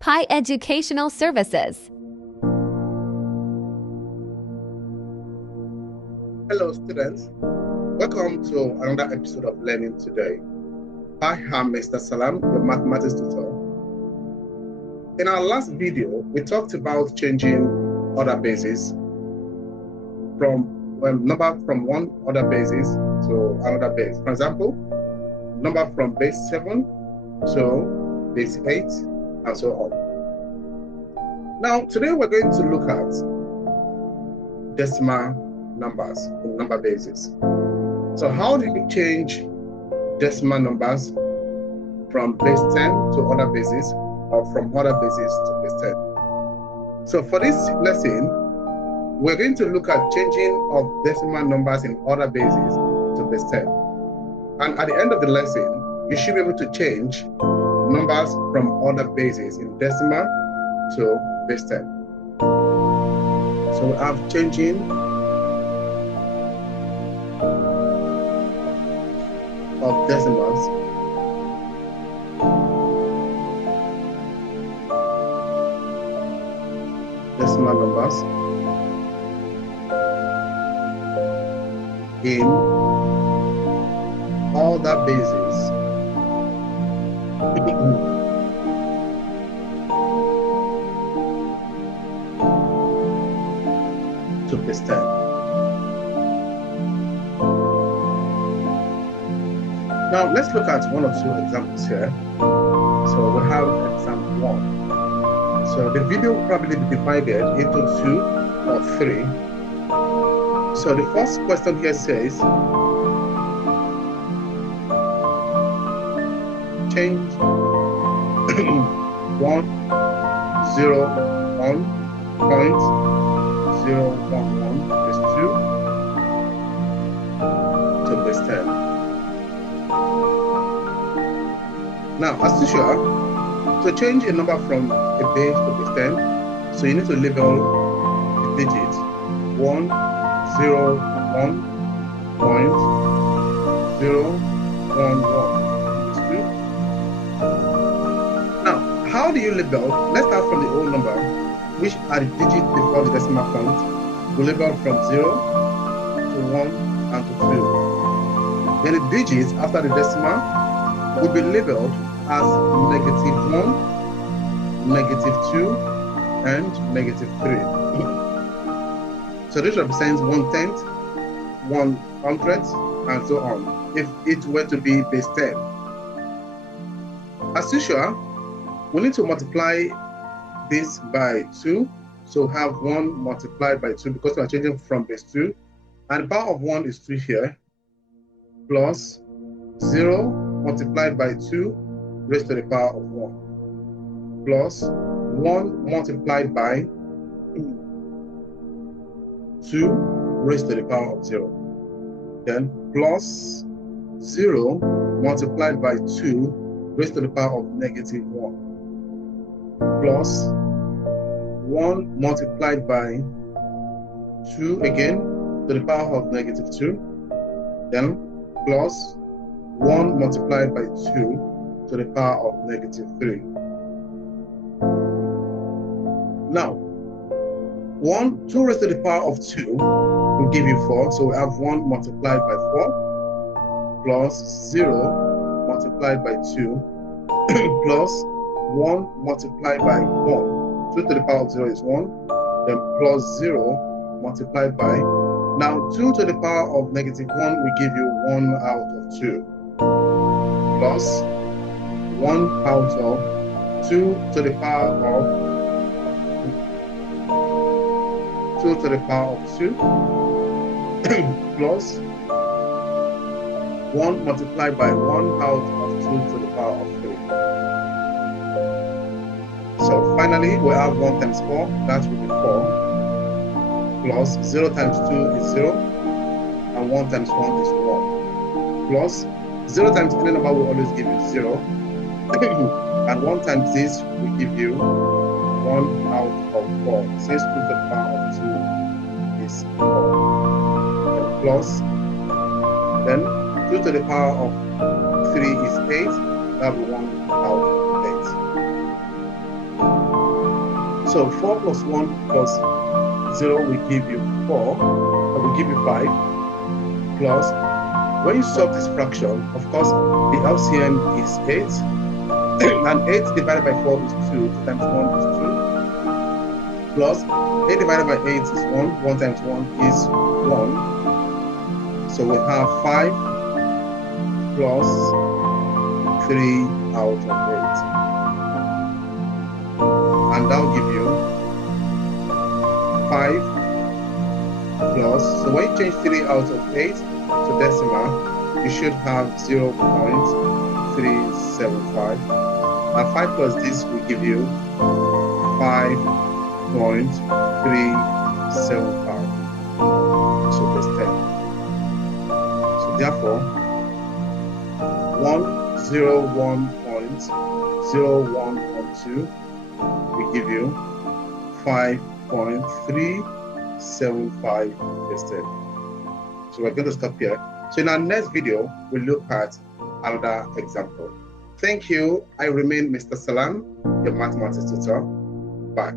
Pi Educational Services. Hello students, welcome to another episode of Learning Today. I am Mr. Salam, your mathematics tutor. In our last video, we talked about changing order bases from number from one order basis to another base. For example, number from base 7 to base 8 and so on. Now, today we're going to look at decimal numbers in number bases. So how do you change decimal numbers from base 10 to other bases or from other bases to base 10? So for this lesson, we're going to look at changing of decimal numbers in other bases to base 10. And at the end of the lesson, you should be able to change numbers from other bases in decimal to base 10. So we have changing of decimals decimal numbers in other bases to base 10. Now let's look at one or two examples here. So we have example 1. So the video will probably be divided into 2 or 3. So the first question here says, change 101.011 base 2 to base 10. Now, as usual, to change a number from a base to base 10, so you need to label the digits 101.011 base 2. Now, how do you label? Let's start from the whole number, which are the digits before the decimal point. We label from 0 to 1 and to 2. Then the digits after the decimal will be labeled as -1, -2, and -3. So this represents 1/10, 1/100, and so on, if it were to be base 10. As usual, we need to multiply this by 2. So have 1 multiplied by 2 because we are changing from base 2. And the power of 1 is 2 here, plus 0 multiplied by 2 raised to the power of 1, plus 1 multiplied by 2 raised to the power of 0. Then plus 0 multiplied by 2 raised to the power of -1, plus 1 multiplied by 2 again to the power of -2, then plus 1 multiplied by 2 to the power of -3. Now, 2 raised to the power of 2 will give you 4. So we have 1 multiplied by 4 plus 0 multiplied by 2 plus 1 multiplied by 1. 2 to the power of 0 is 1. Then plus 0 multiplied by, now 2 to the power of -1 will give you 1 out of 2. Plus 1 out of 2 to the power of 2 to the power of 2 plus 1 multiplied by 1 out of 2 to the power of 3. So finally, we have 1 times 4, that will be 4, plus 0 times 2 is 0, and 1 times 1 is 1, plus 0 times any number will always give you 0, and 1 times this will give you 1 out of 4. Since 2 to the power of 2 is 4. And plus, then 2 to the power of 3 is 8. That will be 1 out of 8. So 4 plus 1 plus 0 will give you 4, or will give you 5, plus, when you solve this fraction, of course, the LCM is 8, and 8 divided by 4 is 2, 2 times 1 is 2, plus 8 divided by 8 is 1, 1 times 1 is 1. So we have 5 plus 3 out of 8. And that will give you 5 plus, so when you change 3 out of 8 to decimal, you should have 0.375. And 5 plus this will give you 5.375. So that's 10. So therefore, 101.0112 will give you 5.375%. So we're going to stop here. So in our next video, we'll look at another example. Thank you. I remain Mr. Salam, your mathematics tutor. Bye.